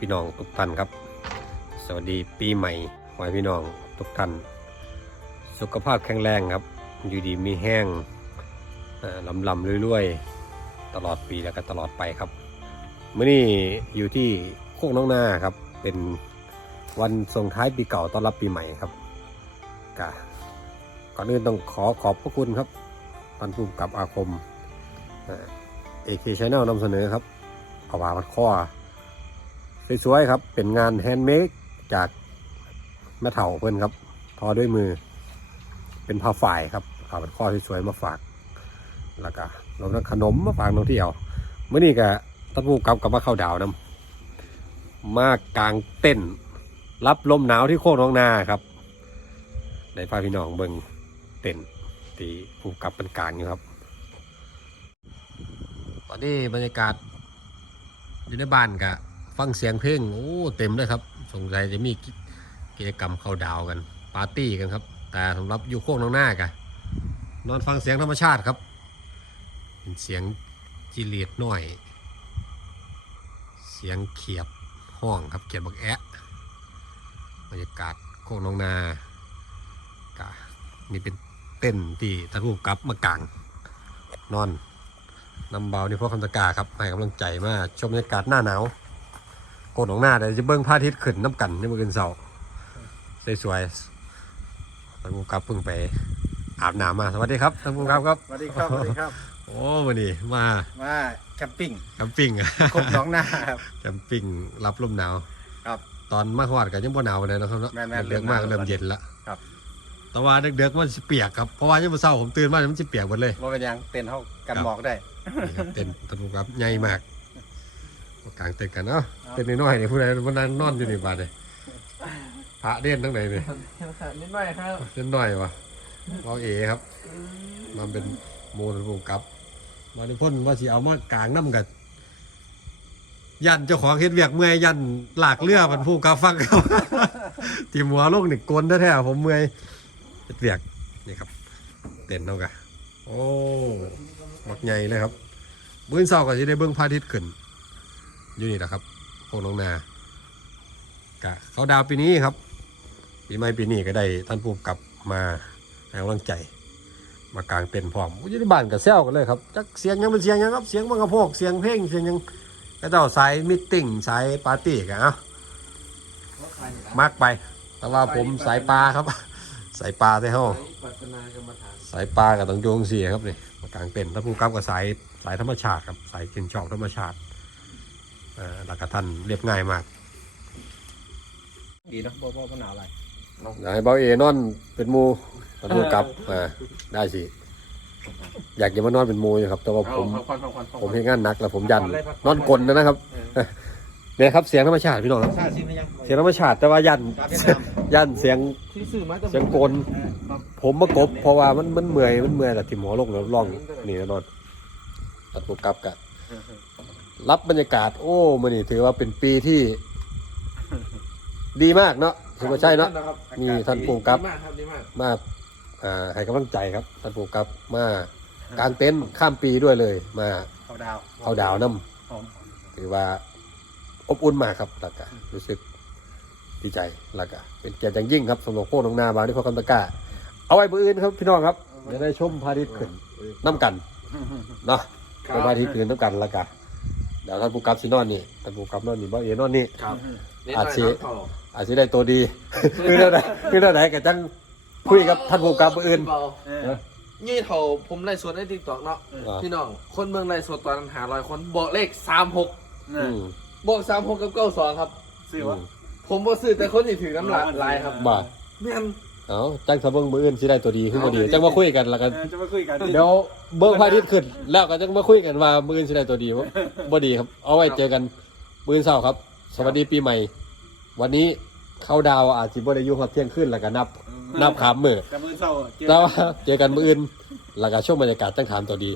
พี่น้องทุกท่านครับ สวัสดีปีใหม่ขอให้พี่น้องทุกท่าน สุขภาพแข็งแรงครับ อยู่ดีมีแห้งลำลำๆรวยๆ ตลอดปีแล้วก็ตลอดไปครับเมื่อนี้อยู่ที่โคกน้องนาครับ เป็นวันส่งท้ายปีเก่าต้อนรับปีใหม่ครับกะก่อนอื่นต้องขอขอบพระคุณครับท่านผู้กับอาคมเอเคชแนลนำเสนอครับผาวาวัดข้อ สวยๆครับ เป็นงานแฮนด์เมดจากแม่เถ่าเพื่อนครับ ทอด้วยมือ เป็นผ้าฝ่ายครับผ้าพันข้อที่สวยมาฝาก แล้วก็รวมทั้งขนมมาฝากน้องเที่ยวเมื่อนี้ก็ท่านผู้กำกับกับมาเข้าดาวนํมากลางเต้น รับลมหนาวที่โคกน้องนาครับได้พาพี่น้องเบิงเต้นท์ที่ผู้กำกับเป็นกลางอยู่ครับตอนนี้บรรยากาศอยู่ในบ้านกะ ฟังเสียงเพลงโอ้เต็มเลยครับ สงสัยจะมีกิจกรรมเข้าดาวกัน ปาร์ตี้กันครับ แต่สำหรับอยู่โคกน้องหน้ากะนอนฟังเสียงธรรมชาติครับ เป็นเสียงจิเลียดน้อย เสียงเขียบห้องครับเขียบบักแอะบรรยากาศโคกน้องนากะนี่เป็นเต้นที่ท่านผู้กำกับมากางนอนนำเบานี่พวกคำตะกาครับให้กำลังใจมาชมบรรยากาศหน้าหนาว โกนของหน้าเดี๋ยวจะเบิ้งพระอาทิตย์ขึ้นน้ำกันในเมื่อคืนเสาร์สวยๆท่านผู้กำกับเพิ่งไปอาบน้ำมาสวัสดีครับท่านผู้กำกับครับ สวัสดีครับสวัสดีครับ โอ้วันนี้มามาแคมปิ้งแคมปิ้งครบน้องหน้าครับแคมปิ้งรับลมหนาว ครับ ตอนมาหอดกันยังบ่หนาวเลยนาะครับเนาะแม่นๆเดือกมากเริ่เริ่มมหนาวเย็นละครับแต่ว่าเดือกๆมันสิเปียกครับเพราะว่ายังเมื่อเช้าผมตื่นมามันสิเปียกหมดเลยว่าเป็นยังเต็นท์เขากันหมอกได้นี่ครับเต้นท่านผู้กำกับใหญ่มาก กลางเต้นกันเนาะครับเต้นน้อยๆนี่ผู้ใดมันนั่งนอนอยู่ในบ้านเลยพระเด่นทั้งไหนเลยนิดหน่อยครับเล่นน้อยวะเราเอครับมันเป็นโมท่านผู้กำกับมาในพ่นว่าสิเอามากลางน้ำกัน ยันเจ้าของเฮ็ดเวียกเมื่อยยันหลากเรือมันผู้กำกับฟังครับทีมหัวโลกนี่กลนแท้ๆผมเมื่อยเฮ็ดเวียกนี่ครับเต้นเท่ากันโอ้บักใหญ่เลยครับมื้อเช้าก็สิได้เบิ่งพระอาทิตย์ขึ้น อยู่นี่แหละครับพวกน้องนากะเขาดาวปีนี้ครับปีใหม่ปีนี้ก็ได้ท่านผู้กำกับมาให้กำลังใจ มากลางเต็นท์พร้อมอยู่ในบ้านกับแซวกันเลยครับจักเสียงยังเป็นเสียงยังครับเสียงมังกรโพกเสียงเพลงเสียงยังก็เจ้าสายมิทติ้งสายปาร์ตี้กันเอะมากไป แต่ว่าผมสายปลาครับ สายปลาที่ห้องปัฒนากรรมสายปลากับตังโยงเสียครับนี่มากลางเต็นท์ท่านผู้กำกับกับสายสายธรรมชาติครับสายกินชอบธรรมชาติ หลักกท่านเรียบง่ายมาก ดีเนาะบ่บ่บ่หนาวอะไรอยากให้เบาเอนอนเป็นหมูท่านผู้กำกับอ่าได้สิ อยากจะมานอนเป็นหมูอยู่ครับ แต่ว่าผมพักผ่อนพักผ่อนพักผมผ่อนเห็นงานหนักแล้วผมยันพักผ่อนเลยพักผ่นออนนกลนนะครับเนี่ยครับเสียงธรรมชาติพี่น้องครับชาซิมหรือยังเสียงธรรมชาติแต่ว่ายันชาเวียดนามยันเสียงที่สื่อมาแต่เสียงกลผมมากบ เพราะว่ามันมันเมื่อยมันเมื่อยแต่ที่หมอลงแล้วร่องนี่แน่นอนตัดโปรกลับกัน รับบรรยากาศ โอ้มันนี่ถือว่าเป็นปีที่ ดีมากเนาะถือว่าใช่เนาะนี่ท่านผู้กำกับ ดีมากครับดีมากมาอ่าให้กำลังใจครับท่านผู้กำกับมากางเต็นท์ข้ามปีด้วยเลย มาเขาดาวเอาดาวน้หอมำถือว่าอบอุ่นมากครับแล้วก็รู้สึกดีใจแล้วก็เป็นเกียรติอย่างยิ่งครับสำหรับโค้งน้องนาบางที่เขาคำตะกร้าเอาไว้มืออื่นครับพี่น้องครับจะได้ชมพระอาทิตย์ขึ้นน้ำกันเนาะเป็นพระอาทิตย์ขึ้นน้ำกันแล้วกันเดี๋ยวท่านผู้กำกับสินอนนี่ท่านผู้กำกับนอนนี่บ่เอ๋นอนนี่ ครับอาชีพอาจจะได้ตัวดี คือเรื่องไหนคือเรื่องไหนกับจังคุยกับท่านผู้กำกับมืออื่นเบาเอเอออ ยี่เท่าผมไล่สดในติ๊กต็อกเนาะอ่าพี่น้องคนเมืองไล่สดตอนนั้นหาร้อยคนบอกเลขสามหกเออือมบอกสามหกกับเก้าสองครับ ซื้อวะ ผมบอกซื้อแต่คนที่ถือน้ำลายลายครับ บ่า แม่น เอาจังสะเบิงมืออื่นสิได้ตัวดีขึ้นมาดีจังมาคุยกันแล้วกัน เออจะมาคุยกันเดี๋ยวเบิ้งพระอาทิตย์ขึ้นแล้วก็จะมาคุยกันว่ามืออื่นสิได้ตัวดีบ่บ่ดีครับ เอาไว้เจอกันมืออื่นเช้าครับ สวัสดีปีใหม่ วันนี้เข้าดาวอาจสิบ่ได้อยู่ฮอดเที่ยงคืนแล้วก็นับ นับขามมือแต่มื้อเช้าเจอแต่ว่าเจอกันมืออื่นแล้วก็ช่วงบรรยากาศตั้งถามตัวดี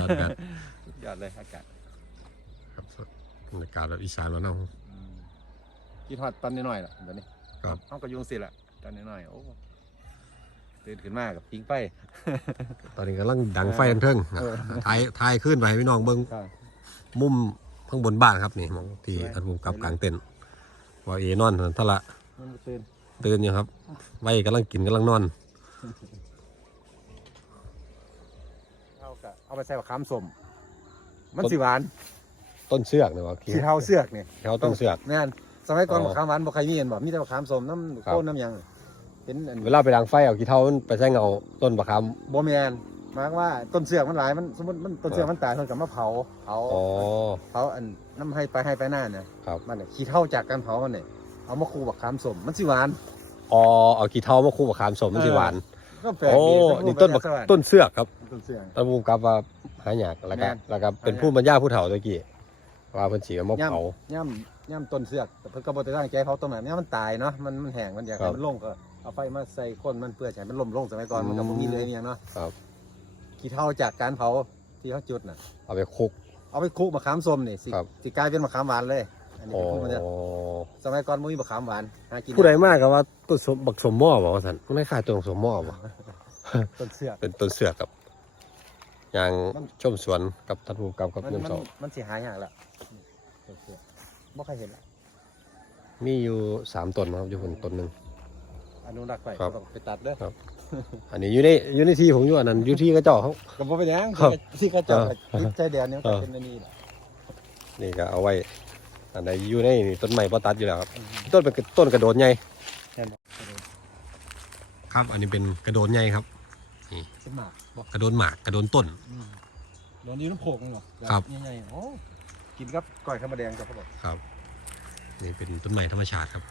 ยอดแบบยอดเลยอากาศครับบรรยากาศแบบอีสานแล้วเนาะกินฮอดตอนน้อยๆล่ะตอนนี้ครับเขาก็ยุงสิล่ะตอนน้อยๆโอ้ตื่นขึ้นมากับพิงไฟตอนนี้กำลังดังไฟกันเทิงเออถ่ายถ่ายขึ้นไปให้พี่น้องเบิ้งครับมุมข้างบนบ้านครับนี่มองที่สวยอันมุมกับกลางเต็นท์ว่าเอนอนนั่นทะละมันบ่ตื่นตื่นอยู่ครับไว้กำลังกินกำลังนอน เอากะเอาไปใส่บักขามสมมันสิหวานต้นเสือกเนี่ยว่าสีเทาเสือกนี่เขาต้นเสือกแม่นสมัยก่อนอ๋อบักขามหวานบ่ใครมีเห็นบ่มีแต่บักขามสมน้ำครับโค้นน้ำหยังเห็นอันเวลาไปดังไฟเอาขี้เท่ามันไปใช้เงาต้นประคบ่แม่นหมายความว่าต้นเสือกมันหลายมันสมมุติมันต้นเสือกมันตายเพิ่นก็มาเผาเผาำอ๋อเผาอันน้ำให้ไปให้ไปหน้าเนี่ยครับมันน่ะขี้เท่าจากการเผามันเนี่ยเอามาคูบักขามสมมันสิหวานอ๋อเอาขี้เท่ามาคู่ประคามสมมันสิหวานก็แปลกโอ้ดีนี่ต้นบักสวรรค์ต้นเสือกครับ ต้นเสือกต้นมุมกับว่าหายากแล้วก็แม่นแล้วก็เป็นหายาก ผู้บรรยาผู้เฒ่าตะกี้ว่าเพิ่นสิเอามาเผาย่ำย่ำต้นเสือกแต่เพิ่นก็บ่ได้ตั้งใจเผาต้นนั้นย่ำมันตายเนาะมันมันแห้งมันอยากครัให้บมันลงก็เอาไฟมาใส่คนมันเพื่อให้มันล่มลงสมัยก่อนมันก็บ่มีเลยเนี่ยเนาะครับ ขี้เท่าจากการเผาที่เขาจุดน่ะ เอาไปคลุก เอาไปคลุกมะขามส้มนี่สิครับ สิกลายเป็นมะขามหวานเลย อันนี้อ๋อเป็นมันจะสมัยก่อนบ่มีมะขามหวานหากินผู้ใดมากก็ว่าต้นสมบักสมหม้อบ่ว่าซั่นมันคล้ายๆต้นสมหม้อบ่ต้นเสือกเป็นต้นเสือกครับอ ย่างมันชมสวนกับท่านผู้กำกับมันเงินมันสองมันสิหายากละต้นเสือกบ่เคยเห็นละมีอยู่สามต้นนะครับอยู่บนต้นหนึ่ง อนุรักษ์ไปครับ ต้องไปตัดเด้ออันนี้อยู่ในอยู่ในที่ผมอยู่อันนั้นอยู่ที่กระเจ้าเขา ก็บ่เป็นหยังครับที่เขาเจะเออติดใจแดนเนี่ยเอก็อเป็นอันนี้แหละนี่ก็เอาไว้ อันไหนอยู่ในนี่ต้นไม้พอตัดอยู่แล้วครับ ต้นเป็นต้นกระโดดใหญ่แค่นั้นครับ อันนี้เป็นกระโดดใหญ่ครับ สิหมากบ่ กระโดดหมากกระโดดต้น อืมโดนนิ้วน้ำโขกนี่หรอครับ ใหญ่ๆโอ้กินกับก้อยข้าวมะแดงกับเขาบอกครับ นี่เป็นต้นไม้ธรรมชาติครับ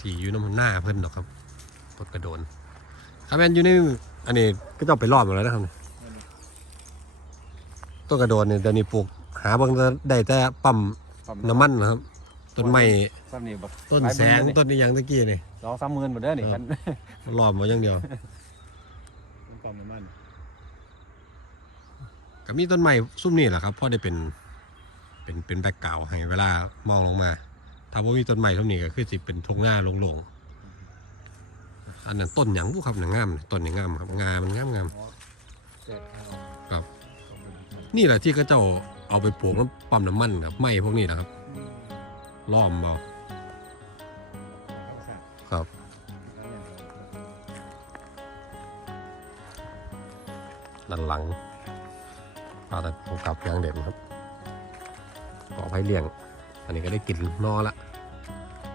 ที่อยู่น้ำหน้าเพิ่นหรอกครับต้นกระโดน ครับแมนอยู่ในอันนี้ก็ต้องไปรอบหมดแล้วนะครับต้นกระโดนเนี่ยเดี๋ยวนี้ปลูกหาบางได้แต่ปั๊มปั๊มน้ำมันนะครับ ต้นไม้ซ้ำนี่แบบต้นหลายแสหมื่งเลยต้นนี้ยังตะกี้นี่ สองสามหมื่นหมดเด้อนี่เออคันรอบมาอย่างเดียว ปั๊มน้ำมัน ก็มีต้นไม้ซุ่มนี่แหละครับเพราะได้เป็นเป็นเป็นแบ็กกราวให้เวลามองลงมา ถ้าว่ามีต้นไม้ซุ่มนี่ก็คือสิเป็นทงหน้าโลงๆอันนั้นต้นหยังบุครับหนังงามต้นหยังงามครับงามันงามงามครับ นี่แหละที่เขาเจ้าเอาไปปลูกน้ำปั๊มน้ำมันครับไม้พวกนี้นะครับล้อมเอาครับด้านหลัง ปลาแต่ผมกลับยางเด่นครับขอไผ่เลี้ยง อันนี้ก็ได้กินนอละ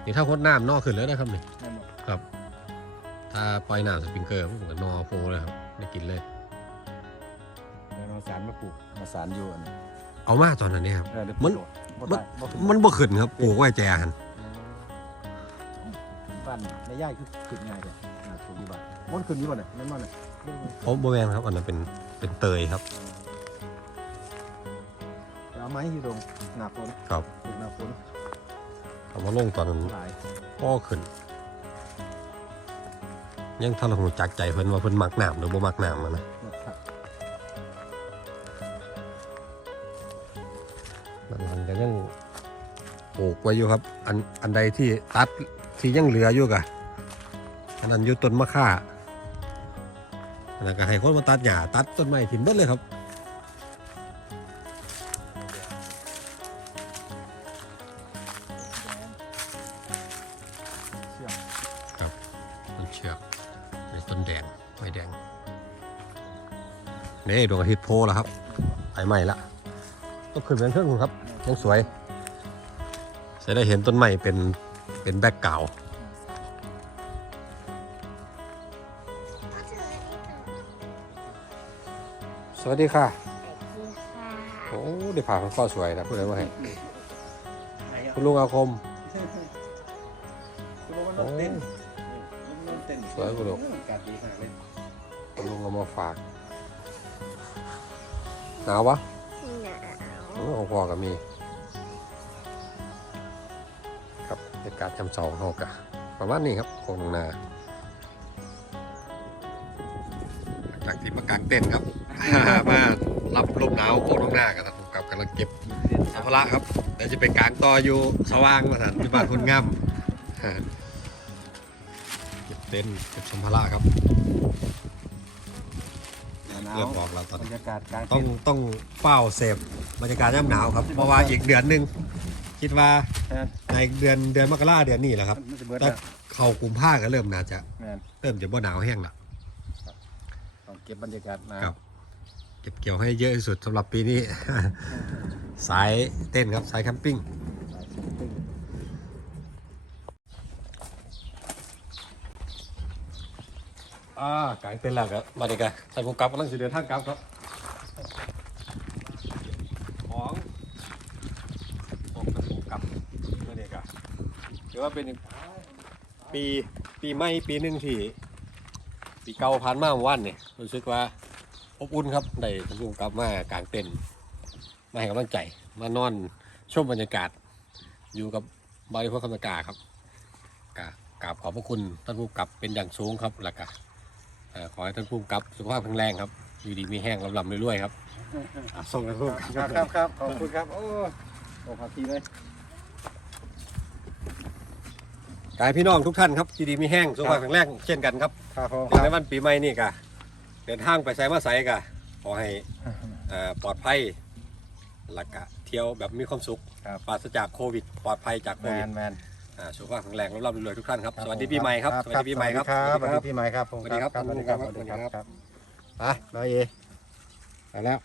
นี่ถ้าพดน้ำนอขึ้นแล้วนะครับนี่ครับ ถ้าปล่อยน้ำสปริงเกอร์ผมก็นอโฟเลยครับได้กินเลยแล้วมาสารมาปลูกมาสารอยู่อันนี้เอามาตอนนั้นเนี่ยครับเออเดี๋ยวมันบ่มันตายบ่ขึ้มันบ่ขึ้นครับปลูกไว้แจหันบ้านในย่ายคือขึ้นง่ายจ้ะน่าปลูกดีบ้านมันขึ้นดีบ่เนี่ยแม่นบ่เนี่ยเพราะโบแมนครับอันนั้นเป็นเป็นเตยครับเอา ไม้ที่ตรงหนาฝนครับปลูกหนาฝนเอามาลงตอนนั้นหลายพ่อขึ้น ยังท่านหูจักใจเพิ่นว่าเพิ่นมักน้ำหรือบ่มักน้ำอะนะนะครับด้านหลังก็ยังปลูกไว้อยู่ครับ อันอันใดที่ตัดที่ยังเหลืออยู่กะอันนั้นอยู่ต้นมะข่าอันนั้นก็ให้คนมาตัดหญ้าตัดต้นไม้ถิ่มเบิดเลยครับ นี่ดวงอาทิตย์โผล่แล้วครับไปใหม่ละต้องขึ้นเป็นเครื่องครับยังสวยจะได้เห็นต้นไม้เป็นเป็นแบ็กกราวสวัสดีค่ะโอ้ได้ผ่าข้อสวยนะพูดเลยว่าให้คุณลุงอาคมคุณรู้ว่าน้องเต้นสวยคุณลุงอากาศดีขนาดเลยคุณลุงเอามาฝาก หนาวปะหนาวโอ้ของพ่อก็มี ครับเหตุการณ์จำสองเขากะประมาณนี้ครับคงนาจากที่มากางเต้นท์ครับมาหน้ากับท่านผู้กำกับกำลังเก็บสัมภาระครับเดี๋ยวจะไปกลางต่ออยู่สว่างมาสันที่บ้านคนงามเก็บเต็นท์เก็บสัมภาระครับหนาว เริ่มออกแล้วตอนบรนี้รยากาศกลางต้องต้องเฝ้าเสพบรรยากาศย่ำหนาวครับ เพราะว่าอีกเดือนหนึ่งคิดว่าแม่นในเดือนเดือนมกราเดือนนี้แหละครับมันจะเบิดถ้าแล้วเข้ากุมภาก็เริ่มน่าจะแม่นเริ่มจะบ่หนาวแห้งละ ต้องเก็บบรรยากาศหนาวครับเก็บเกี่ยวให้เยอะที่สุดสำหรับปีนี้ สายเต้นครับสายแคมปิ้ง อ่ากางเต้นแล้วครับมาดีกันใส่ผมกลับกำลังสิเดินทางกลับครับ ของของกระผมกลับมาดีกันถือว่าเป็นปีปีใหม่ปีหนึ่งที่ปีเก่าผ่านมาวันเนี่ยรู้สึกว่าอบอุ่นครับได้ท่านผู้กำกับมากางเต็นท์มาให้กำลังใจมานอนชมบรรยากาศ อยู่กับบริพคำตากาครับกราบกราบขอบพระคุณท่านผู้กำกับเป็นอย่างสูงครับแล้วก็เอ่อ ขอให้ท่านผู้กำกับสุขภาพแข็งแรงครับ อยู่ดีมีแห้งลำลำรวยๆครับอะส่งท่านผู้กำคกัรับบครับครับขอบคุณครับโอ้โอ้พาทีเลยกายพี่น้องทุกท่านครับอยู่ดีมีแห้งสุขภาพแข็งแรงเช่นกันครับครับผมในวันปีใหม่นี่กะเดินทางไปไสมาไสกะขอให้เอ่อปลอดภัยหลักกะเที่ยวแบบมีความสุขครับปราศจากโควิด ปลอดภัยจากโคแมวิดนแมน อ่าสุขภาพแข็งแรงร่ำรวยทุกท่านครับ สวัสดีปีใหม่ครับ สวัสดีปีใหม่ครับสวัสดีปีใหม่ครับผมสวัสดีครับสวัสดีครับสวัสดีครับไปน้อยเอไปแล้ว